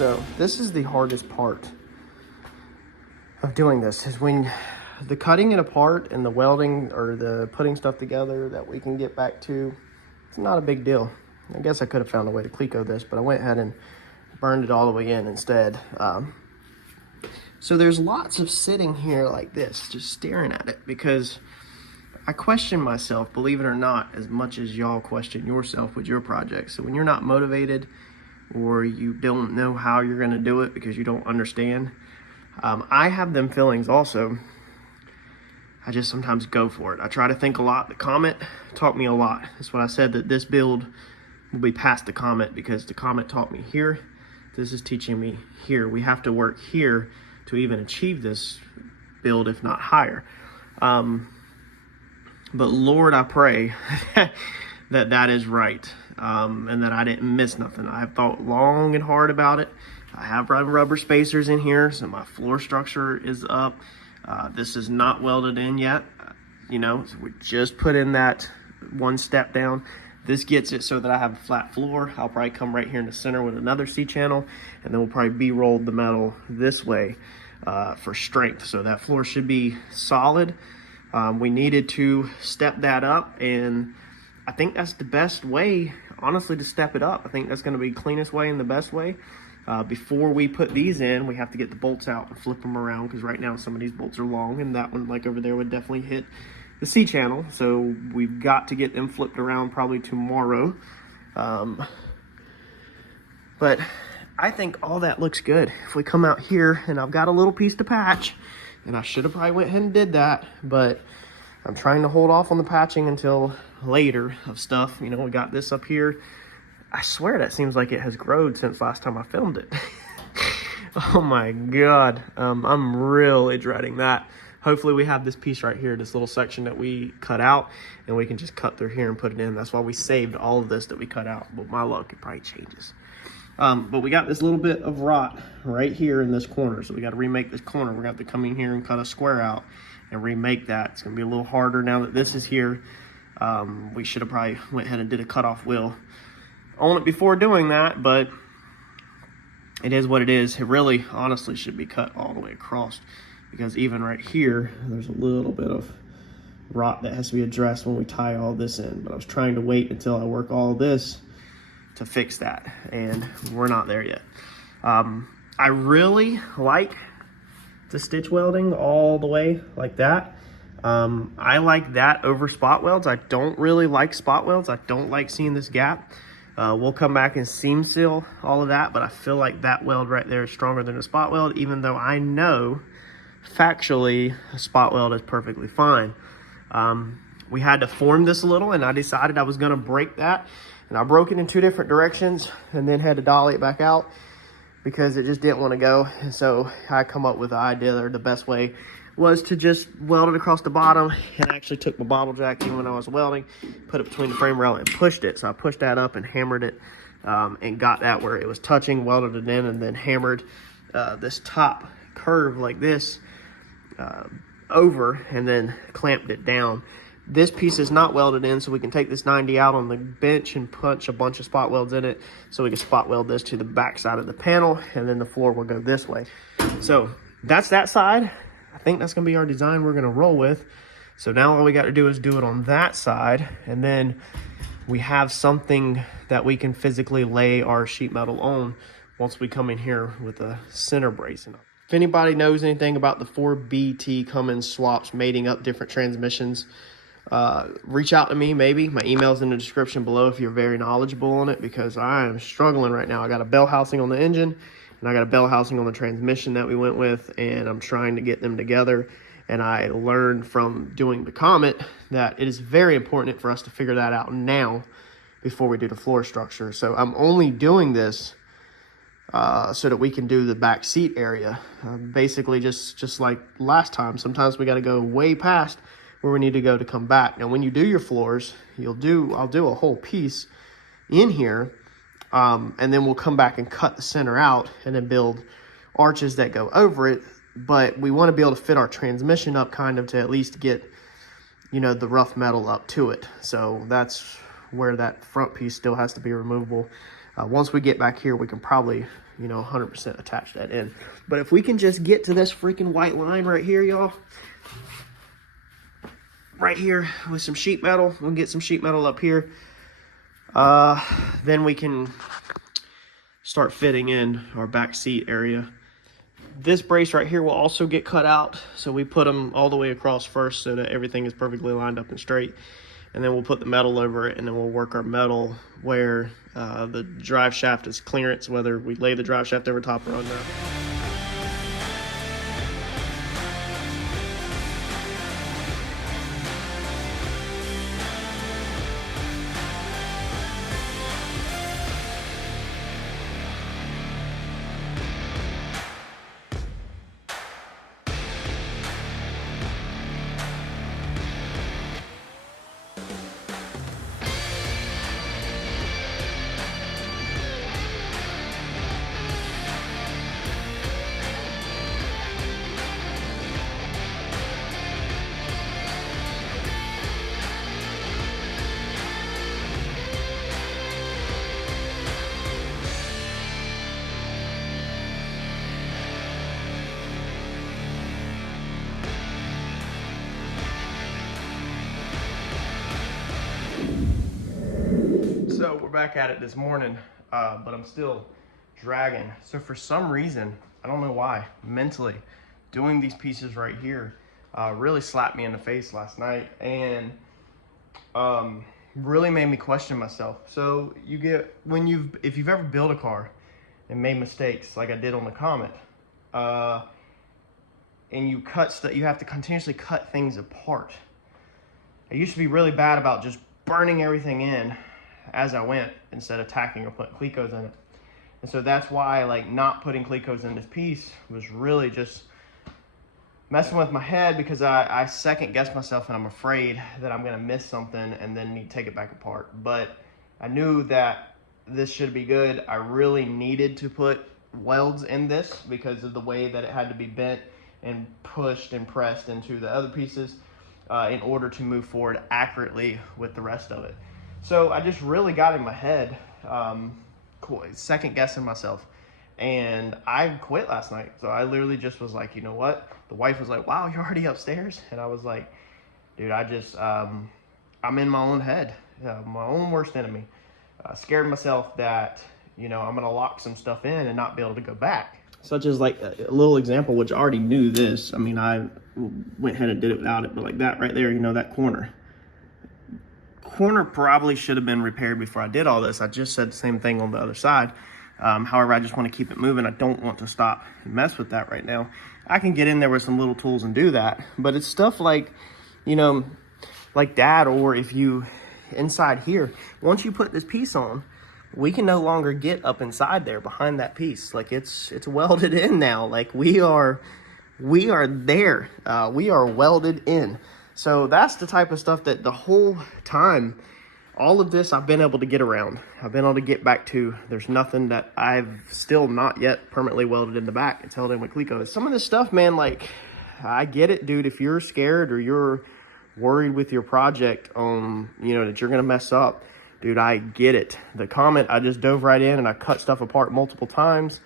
So this is the hardest part of doing this, is when the cutting it apart and the welding or the putting stuff together that we can get back to, it's not a big deal. I guess I could have found a way to Cleco this, but I went ahead and burned it all the way in instead. So there's lots of sitting here like this, just staring at it, because I question myself, believe it or not, as much as y'all question yourself with your projects. So when you're not motivated or you don't know how you're going to do it because you don't understand, I have them feelings also. I just sometimes go for it. I try to think a lot. The Comet taught me a lot. That's what I said, that this build will be past the Comet, because the Comet taught me here. This is teaching me here. We have to work here to even achieve this build, if not higher. But Lord, I pray that that is right, and that I didn't miss nothing. I've thought long and hard about it. I have run rubber spacers in here, so my floor structure is up. This is not welded in yet. So we just put in that one step down. This gets it so that I have a flat floor. I'll probably come right here in the center with another C-channel, and then we'll probably B-roll the metal this way for strength. So that floor should be solid. We needed to step that up, and I think that's the best way, honestly, to step it up. I think that's going to be the cleanest way and the best way. Before we put these in, we have to get the bolts out and flip them around, because right now some of these bolts are long, and that one, like over there, would definitely hit the C-channel. So we've got to get them flipped around probably tomorrow. But I think all that looks good. If we come out here, and I've got a little piece to patch, and I should have probably went ahead and did that, but I'm trying to hold off on the patching until later of stuff. We got this up here. I swear that seems like it has grown since last time I filmed it. Oh my God. I'm really dreading that. Hopefully we have this piece right here, this little section that we cut out, and we can just cut through here and put it in. That's why we saved all of this that we cut out. But my luck, it probably changes. But we got this little bit of rot right here in this corner. So we got to remake this corner. We're going to have to come in here and cut a square out and remake that. It's going to be a little harder now that this is here. We should have probably went ahead and did a cutoff wheel on it before doing that, but it is what it is. It really, honestly, should be cut all the way across, because even right here, there's a little bit of rot that has to be addressed when we tie all this in. But I was trying to wait until I work all this to fix that, and we're not there yet. I really like the stitch welding all the way like that. I like that over spot welds. I don't really like spot welds. I don't like seeing this gap. We'll come back and seam seal all of that, but I feel like that weld right there is stronger than a spot weld, even though I know factually a spot weld is perfectly fine. We had to form this a little, and I decided I was going to break that, and I broke it in two different directions and then had to dolly it back out because it just didn't want to go. And so I come up with the idea, or the best way was to just weld it across the bottom, and I actually took my bottle jack in when I was welding, put it between the frame rail and pushed it. So I pushed that up and hammered it, and got that where it was touching, welded it in, and then hammered this top curve like this over, and then clamped it down. This piece is not welded in, so we can take this 90 out on the bench and punch a bunch of spot welds in it, so we can spot weld this to the back side of the panel, and then the floor will go this way. So that's that side. I think that's going to be our design we're going to roll with. So now all we got to do is do it on that side, and then we have something that we can physically lay our sheet metal on once we come in here with a center bracing. If anybody knows anything about the Ford BT Cummins swaps, mating up different transmissions, reach out to me. Maybe my email's in the description below if you're very knowledgeable on it, because I am struggling right now. I got a bell housing on the engine, and I got a bell housing on the transmission that we went with, and I'm trying to get them together. And I learned from doing the Comet that it is very important for us to figure that out now before we do the floor structure. So I'm only doing this so that we can do the back seat area. Basically just like last time, sometimes we got to go way past where we need to go to come back. Now when you do your floors, I'll do a whole piece in here, and then we'll come back and cut the center out and then build arches that go over it. But we want to be able to fit our transmission up kind of to at least get, the rough metal up to it. So that's where that front piece still has to be removable. Once we get back here, we can probably, you know, 100% attach that in. But if we can just get to this freaking white line right here, y'all, right here with some sheet metal, we'll get some sheet metal up here, then we can start fitting in our back seat area. This brace right here will also get cut out, so we put them all the way across first so that everything is perfectly lined up and straight, and then we'll put the metal over it, and then we'll work our metal where the drive shaft is clearance, whether we lay the drive shaft over top or on that. So we're back at it this morning, but I'm still dragging. So for some reason, I don't know why, mentally, doing these pieces right here really slapped me in the face last night, and really made me question myself. So you get, if you've ever built a car and made mistakes like I did on the Comet, and you you have to continuously cut things apart. I used to be really bad about just burning everything in as I went instead of tacking or putting Clecos in it. And so that's why, like, not putting Clecos in this piece was really just messing with my head, because I second guess myself and I'm afraid that I'm gonna miss something and then need to take it back apart. But I knew that this should be good. I really needed to put welds in this because of the way that it had to be bent and pushed and pressed into the other pieces in order to move forward accurately with the rest of it. So I just really got in my head, second guessing myself, and I quit last night. So I literally just was like, you know what? The wife was like, wow, you're already upstairs? And I was like, dude, I'm in my own head, my own worst enemy. Scared myself that, you know, I'm gonna lock some stuff in and not be able to go back. Such as, like, a little example, which I already knew this. I mean, I went ahead and did it without it, but like that right there, you know, that corner probably should have been repaired before I did all this. I just said the same thing on the other side. However, I just want to keep it moving. I don't want to stop and mess with that right now. I can get in there with some little tools and do that, but it's stuff like, you know, like that, or if you inside here, once you put this piece on, we can no longer get up inside there behind that piece. Like, it's welded in now. Like, we are there. We are welded in. So that's the type of stuff that the whole time, all of this, I've been able to get around. I've been able to get back to. There's nothing that I've still not yet permanently welded in the back. It's held in with Clecos. Some of this stuff, man, like, I get it, dude. If you're scared or you're worried with your project, you know, that you're gonna mess up, dude, I get it. The Comet, I just dove right in and I cut stuff apart multiple times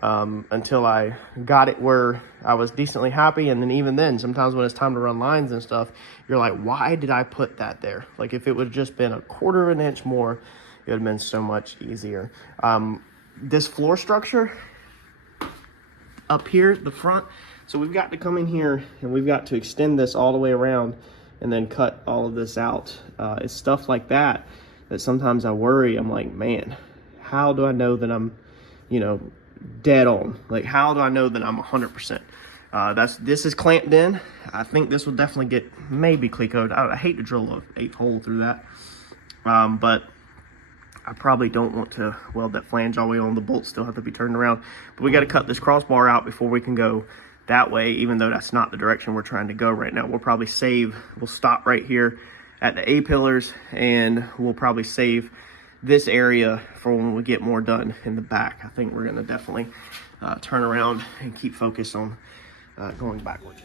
until I got it where I was decently happy. And then even then, sometimes when it's time to run lines and stuff, you're like, why did I put that there? Like, if it would have just been 1/4 of an inch more, it would have been so much easier. This floor structure up here, the front, so we've got to come in here and we've got to extend this all the way around and then cut all of this out. It's stuff like that sometimes I worry. I'm like, man, how do I know that I'm, you know, dead on? Like, how do I know that I'm 100%? This is clamped in. I think this will definitely get maybe Clecoed. I hate to drill an 8th hole through that, but I probably don't want to weld that flange all the way on. The bolts still have to be turned around, but we got to cut this crossbar out before we can go that way, even though that's not the direction we're trying to go right now. We'll probably we'll stop right here at the A-pillars, and we'll probably save this area for when we get more done in the back. I think we're gonna definitely turn around and keep focus on going backwards.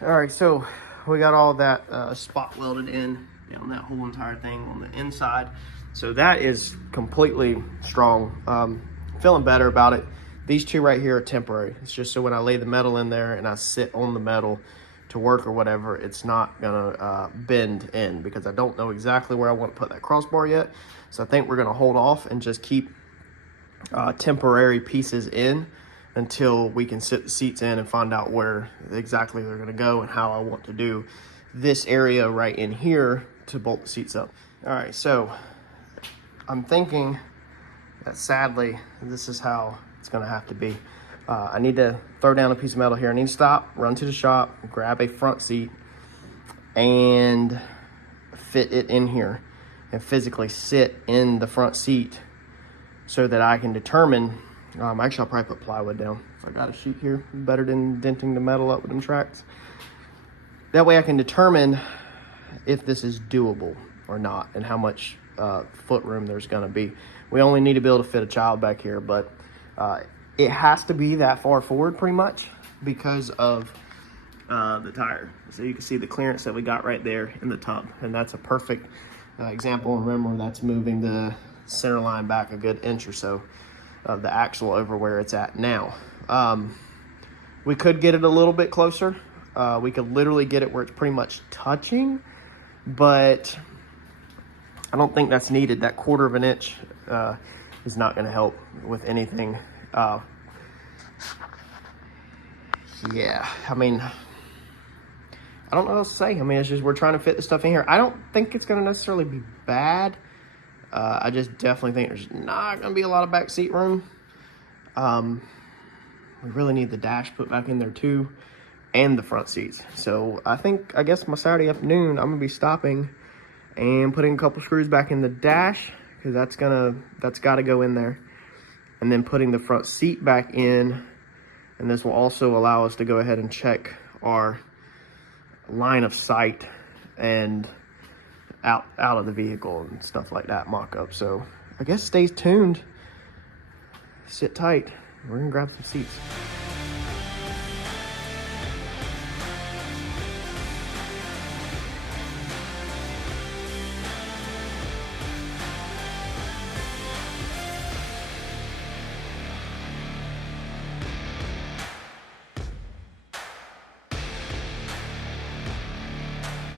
All right, so we got all that spot welded in down that whole entire thing on the inside. So that is completely strong. Feeling better about it. These two right here are temporary. It's just so when I lay the metal in there and I sit on the metal to work or whatever, it's not gonna bend in, because I don't know exactly where I want to put that crossbar yet. So I think we're gonna hold off and just keep temporary pieces in until we can sit the seats in and find out where exactly they're gonna go and how I want to do this area right in here to bolt the seats up. All right, so I'm thinking that sadly, this is how it's gonna have to be. I need to throw down a piece of metal here. I need to stop, run to the shop, grab a front seat, and fit it in here and physically sit in the front seat so that I can determine, actually I'll probably put plywood down. If I got a sheet here, better than denting the metal up with them tracks. That way I can determine if this is doable or not and how much foot room there's gonna be. We only need to be able to fit a child back here, but it has to be that far forward pretty much because of the tire. So you can see the clearance that we got right there in the tub, and that's a perfect example. Remember, that's moving the center line back a good inch or so of the axle over where it's at now. We could get it a little bit closer. We could literally get it where it's pretty much touching, but I don't think that's needed. That 1/4 of an inch is not going to help with anything. Yeah, I mean, I don't know what else to say. I mean, it's just we're trying to fit the stuff in here. I don't think it's going to necessarily be bad. I just definitely think there's not going to be a lot of back seat room. We really need the dash put back in there too, and the front seats. So I guess my Saturday afternoon, I'm going to be stopping and putting a couple screws back in the dash, because that's got to go in there, and then putting the front seat back in. And this will also allow us to go ahead and check our line of sight and out of the vehicle and stuff like that, mock-up. So I guess stay tuned, sit tight, we're gonna grab some seats.